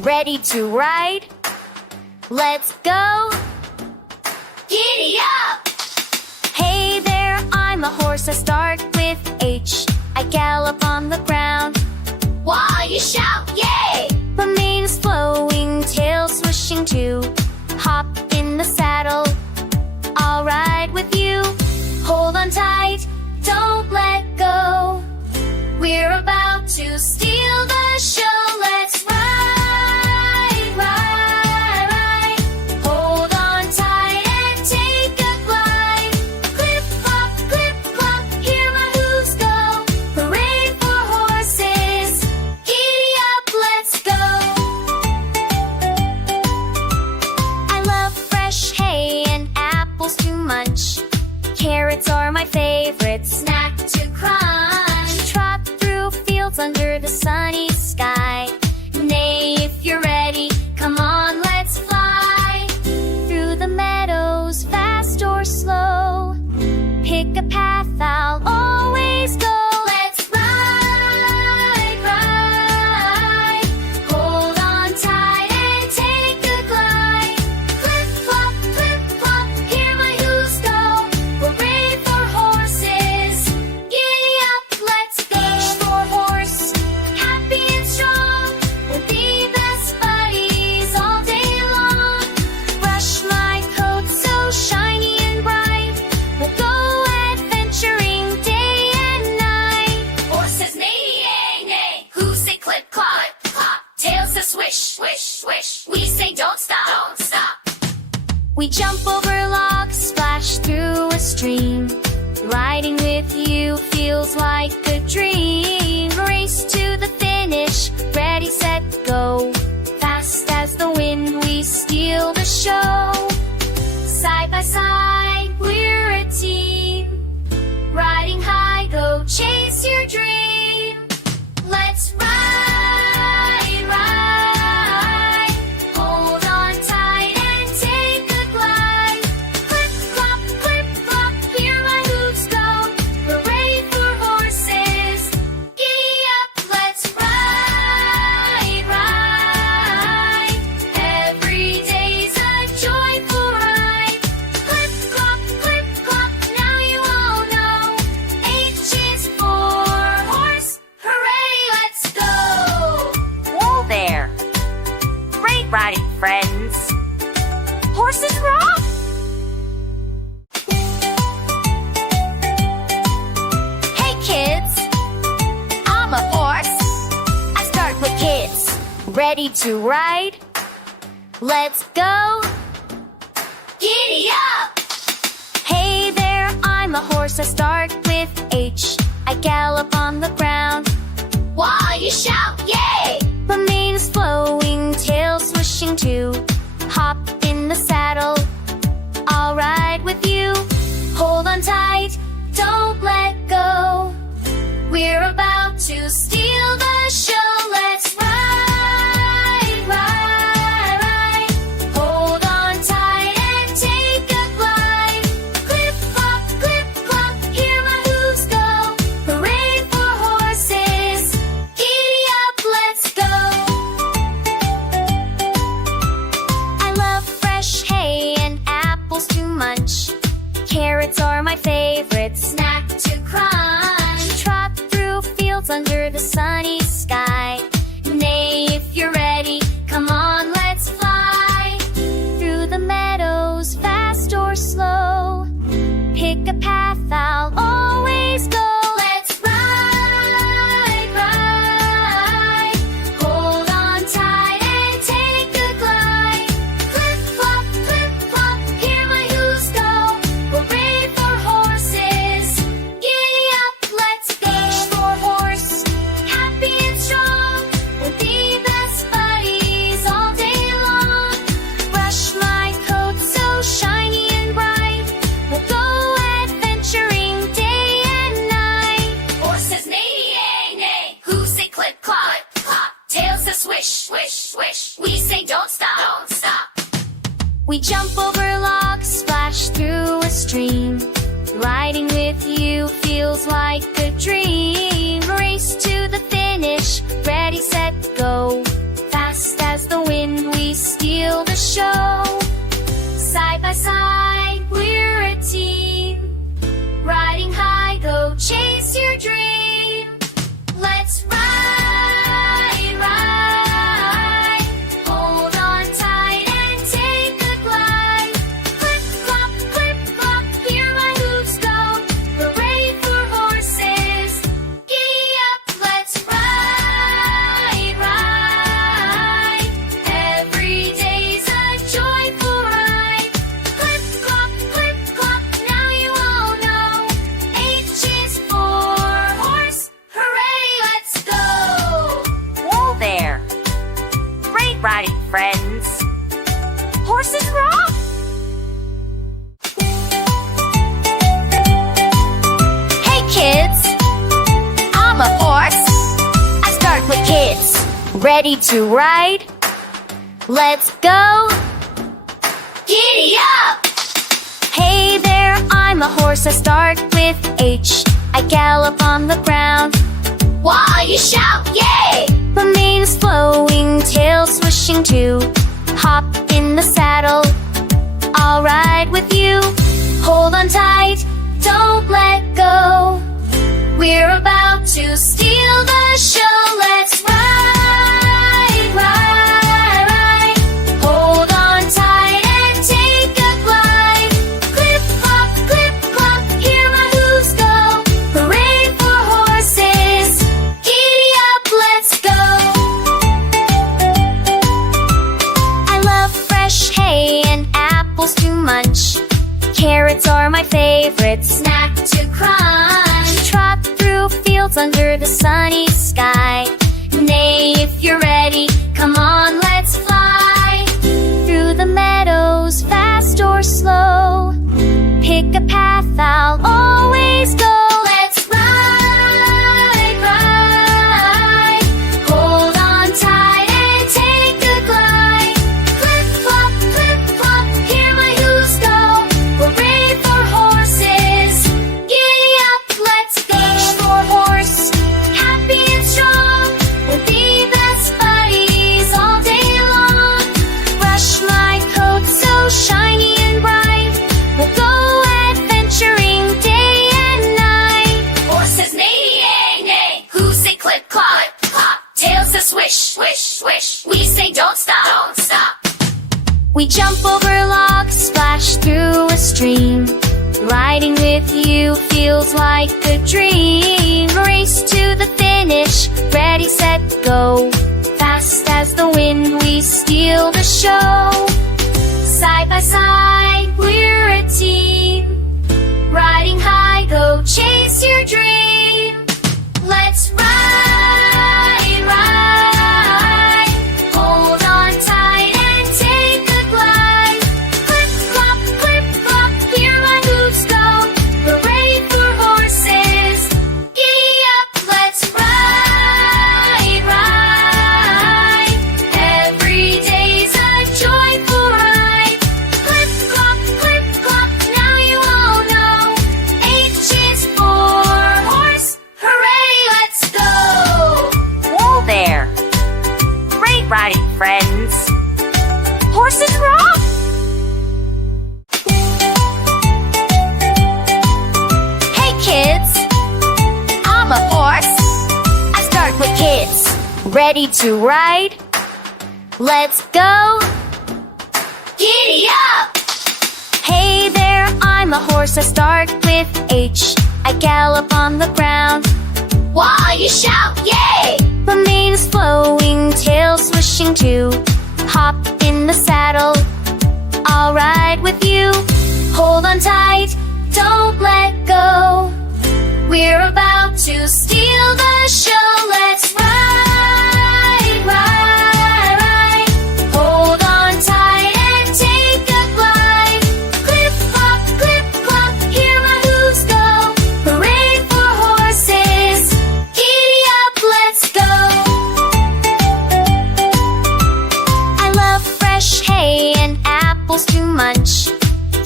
Ready to ride? Let's go! Giddy-up! Hey there, I'm a horse, I start with H. I gallop on the ground while you shout, yay! My mane is flowing, tail swishing too. Hop in the saddle, I'll ride with you. Hold on tight, don't let go. We're about to steal the show. Let's ride, ride, ride. Hold on tight and take a glide. Clip, clop, hear my hooves go. Hooray for horses. Giddy up, let's go. I love fresh hay and apples to munch. Carrots are my favorite snack to crunch. Trot through fields under the sunny sky. Neigh, if you're ready, come on, let's fly. Through the meadows, fast or slow. Pick a path, I'll always go. Let's ride, ride. Hold on tight and take a glide. Clip, clop, hear my hooves go. Hooray for horses. Giddy up, let's go. For horse, happy and strong. We'll be best buddies all day long. Brush my coat so shiny and bright. We'll go adventuring day and night. Horses neigh, neigh. Who say clip, clop, tails a swish, swish, swish. We say don't stop, don't stop. We jump over logs, splash through a stream. Riding with you feels like a dream. Race to the finish, ready, set, go. Fast as the wind, we steal the show. Side by side, we're a team. Riding high, go chase your dream. Let's ride, ride. Hold on tight and take a glide. Clip, clop, hear my hooves go. Hooray for horses. Giddy up, let's ride, ride. Every day's a joyful ride. Clip, clop, now you all know. H is for horse. Hooray, let's go! Whoa there! Great riding, friends! Horses rock! Hey kids, I'm a horse. I start with kids. Ready to ride? Let's go! Giddy-up! Hey there, I'm a horse. I start with H. I gallop on the ground while you shout, yay! My mane is flowing, tail swishing too. Hop in the saddle, I'll ride with you. Hold on tight, don't let go. We're about to steal the show. Let's ride, ride, ride. Hold on tight and take a glide. Clip, clop, hear my hooves go. Hooray for horses. Giddy up, let's go. I love fresh hay and apples to munch. Carrots are my favorite snack to crunch. Trot through fields under the sunny sky. Neigh, if you're ready, come on, let's fly. Through the meadows, fast or slow. Pick a path, I'll always go. Let's ride, ride. Hold on tight and take a glide. Clip, clop, hear my hooves go. Hooray for horses. Giddy up, let's go. For horse, happy and strong. We'll be best buddies all day long. Brush my coat so shiny and bright. We'll go adventuring day and night. Horses neigh, neigh. Who say clip, clop, tails a swish, swish, swish. We say don't stop, don't stop. We jump over logs, splash through a stream. Riding with you feels like a dream. Race to the finish, ready, set, go. Fast as the wind, we steal the show. Side by side, we're a team. Riding high, go chase your dream. Let's ride, ride. Hold on tight and take a glide. Clip, clop, hear my hooves go. Hooray for horses. Giddy-up, let's ride, ride. Every day's a joyful ride. Clip, clop, now you all know. H is for horse. Hooray, let's go. Whoa there! Great riding, friends! Horses rock! Hey kids, I'm a horse. I start with kids. Ready to ride? Let's go. Giddy up! Hey there, I'm a horse. I start with H. I gallop on the ground while you shout, yay! The mane's flowing, tail swishing too. Hop in the saddle, I'll ride with you. Hold on tight, don't let go. We're about to steal the show. Let's ride, ride, ride. Hold on tight and take a glide. Clip, clop, hear my hooves go. Hooray for horses. Giddy up, let's go. I love fresh hay and apples to munch. Carrots are my favorite snack to crunch. Trot through fields under the sunny sky. Neigh, if you're ready, come on, let's fly. Through the meadows, fast or slow. Pick a path, I'll always go. Let's ride, ride. Hold on tight and take a glide. Clip, clop, hear my hooves go. Hooray for horses. Giddy up, let's go. H for horse, happy and strong. We'll be best buddies all day long. Brush my coat so shiny and bright. We'll go adventuring day and night. Horses neigh, neigh. Who say clip, clop, tails say swish, swish, swish. We say don't stop, don't stop. We jump over logs, splash through a stream. Riding with you feels like a dream. Race to the finish, ready, set, go. Fast as the wind, we steal the show. Side by side, we're a team. Riding high, go chase your dream. Let's ride, ride. Hold on tight and take a glide. Clip, clop, hear my hooves go. Hooray for horses. Giddy up, let's ride, ride. Every day's a joyful ride. Clip, clop, now you all know. H is for horse. Hooray, let's go. Whoa there! Great riding, friends! Horses rock! Hey kids, I'm a horse. I start with kids. Ready to ride? Let's go. Giddy up! Hey there, I'm a horse. I start with H. I gallop on the ground while you shout, yay! The mane's flowing, tail swishing too. Hop in the saddle, I'll ride with you. Hold on tight, don't let go. We're about to steal the show. Let's ride, ride, ride. Hold on tight and take a glide. Clip, clop, hear my hooves go. Hooray for horses. Giddy up, let's go. I love fresh hay and apples to munch.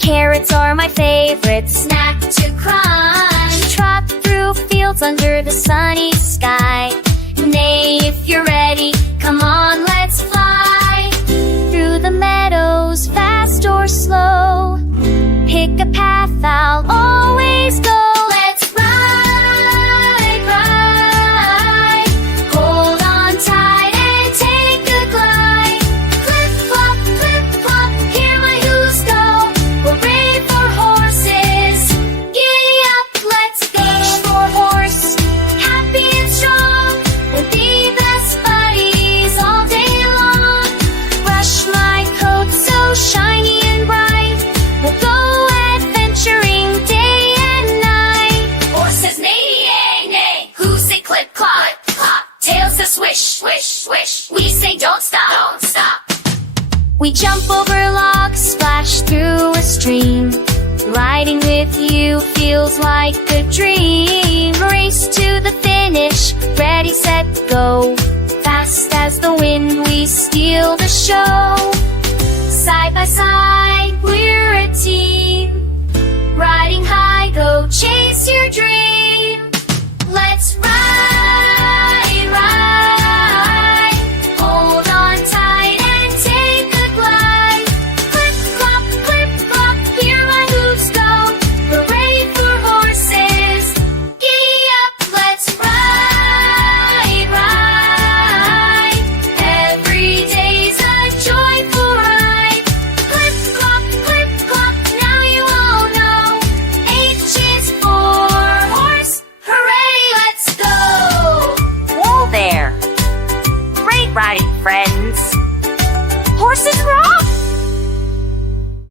Carrots are my favorite snack to crunch. Trot through fields under the sunny sky. Neigh, if you're ready, come on, let's fly. We jump over logs, splash through a stream. Riding with you feels like a dream. Race to the finish, ready, set, go. Fast as the wind, we steal the show. Side by side, we're a team.